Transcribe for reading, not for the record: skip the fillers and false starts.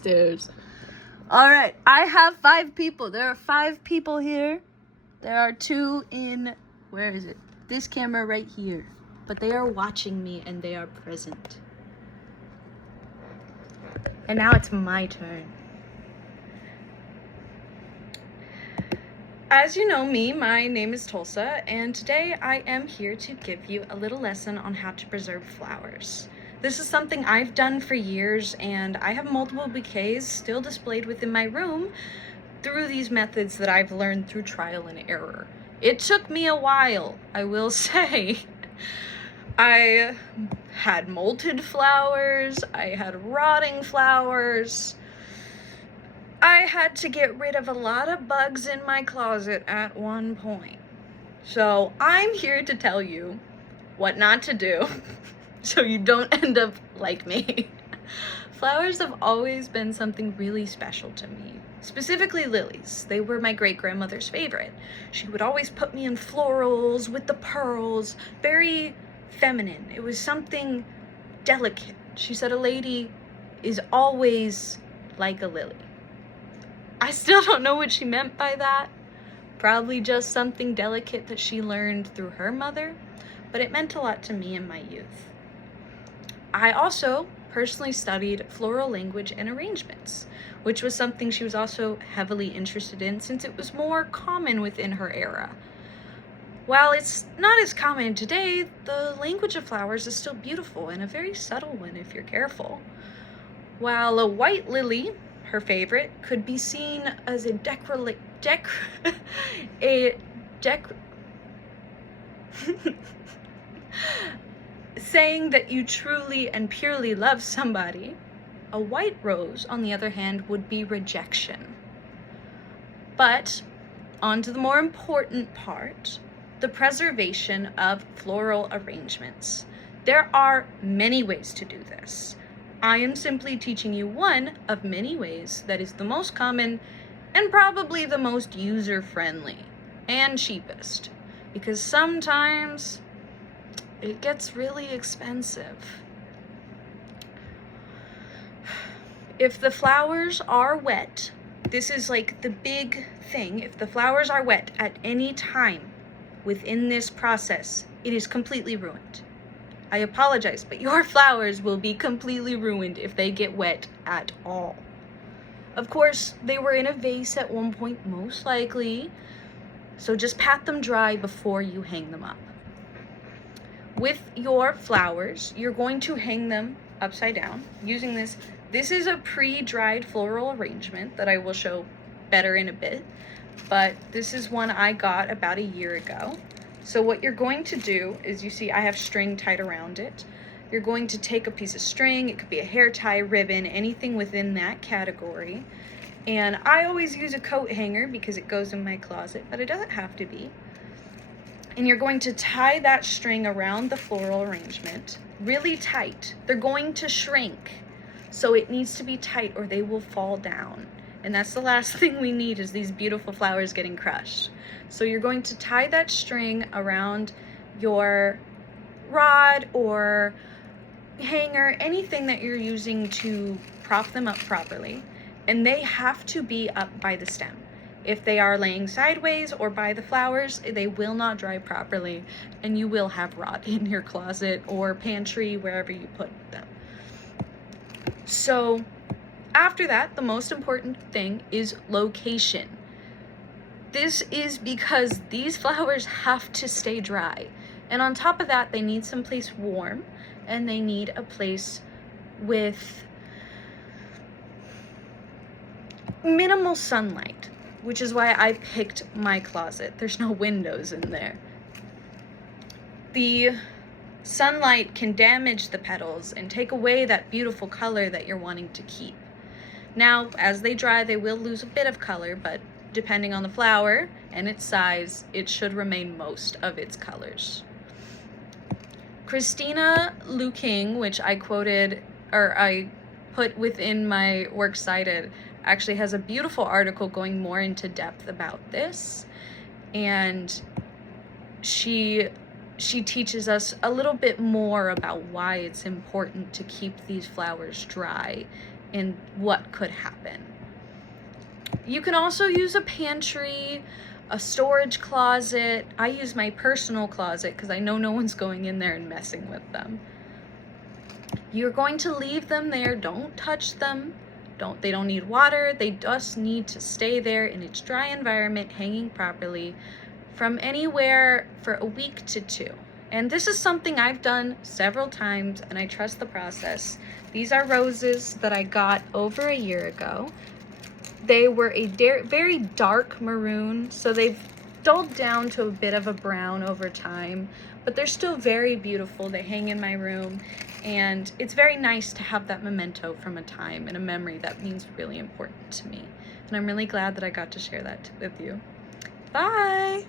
Stairs. All right, I have 5 people. There are 5 people here. There are 2 in, where is it? This camera right here. But they are watching me and they are present. And now it's my turn. As you know me, my name is Tulsa, and today I am here to give you a little lesson on how to preserve flowers. This is something I've done for years, and I have multiple bouquets still displayed within my room through these methods that I've learned through trial and error. It took me a while, I will say. I had molted flowers, I had rotting flowers. I had to get rid of a lot of bugs in my closet at one point. So I'm here to tell you what not to do so you don't end up like me. Flowers have always been something really special to me. Specifically lilies. They were my great-grandmother's favorite. She would always put me in florals with the pearls, very feminine. It was something delicate. She said a lady is always like a lily. I still don't know what she meant by that. Probably just something delicate that she learned through her mother, but it meant a lot to me in my youth. I also personally studied floral language and arrangements, which was something she was also heavily interested in since it was more common within her era. While it's not as common today, the language of flowers is still beautiful and a very subtle one if you're careful. While a white lily, her favorite, could be seen as saying that you truly and purely love somebody, a white rose, on the other hand, would be rejection. But on to the more important part, the preservation of floral arrangements. There are many ways to do this. I am simply teaching you one of many ways that is the most common and probably the most user-friendly and cheapest, because sometimes it gets really expensive. If the flowers are wet, this is like the big thing. If the flowers are wet at any time within this process, it is completely ruined. I apologize, but your flowers will be completely ruined if they get wet at all. Of course, they were in a vase at one point, most likely, so just pat them dry before you hang them up. With your flowers, you're going to hang them upside down using this. This is a pre-dried floral arrangement that I will show better in a bit, but this is one I got about a year ago. So what you're going to do is, you see I have string tied around it. You're going to take a piece of string, it could be a hair tie, ribbon, anything within that category. And I always use a coat hanger because it goes in my closet, but it doesn't have to be. And you're going to tie that string around the floral arrangement really tight. They're going to shrink, so it needs to be tight or they will fall down. And that's the last thing we need, is these beautiful flowers getting crushed. So you're going to tie that string around your rod or hanger, anything that you're using to prop them up properly. And they have to be up by the stem. If they are laying sideways or by the flowers, they will not dry properly, and you will have rot in your closet or pantry, wherever you put them. So after that, the most important thing is location. This is because these flowers have to stay dry. And on top of that, they need someplace warm, and they need a place with minimal sunlight, which is why I picked my closet. There's no windows in there. The sunlight can damage the petals and take away that beautiful color that you're wanting to keep. Now, as they dry, they will lose a bit of color, but depending on the flower and its size, it should remain most of its colors. Christina Lu King, which I quoted, or I put within my Works Cited, actually has a beautiful article going more into depth about this. And she teaches us a little bit more about why it's important to keep these flowers dry in what could happen. You can also use a pantry, a storage closet. I use my personal closet because I know no one's going in there and messing with them. You're going to leave them there. Don't touch them. They don't need water. They just need to stay there in its dry environment, hanging properly, from anywhere for a week to 2. And this is something I've done several times, and I trust the process. These are roses that I got over a year ago. They were a very dark maroon, so they've dulled down to a bit of a brown over time, but they're still very beautiful. They hang in my room, and it's very nice to have that memento from a time and a memory that means really important to me. And I'm really glad that I got to share that with you. Bye!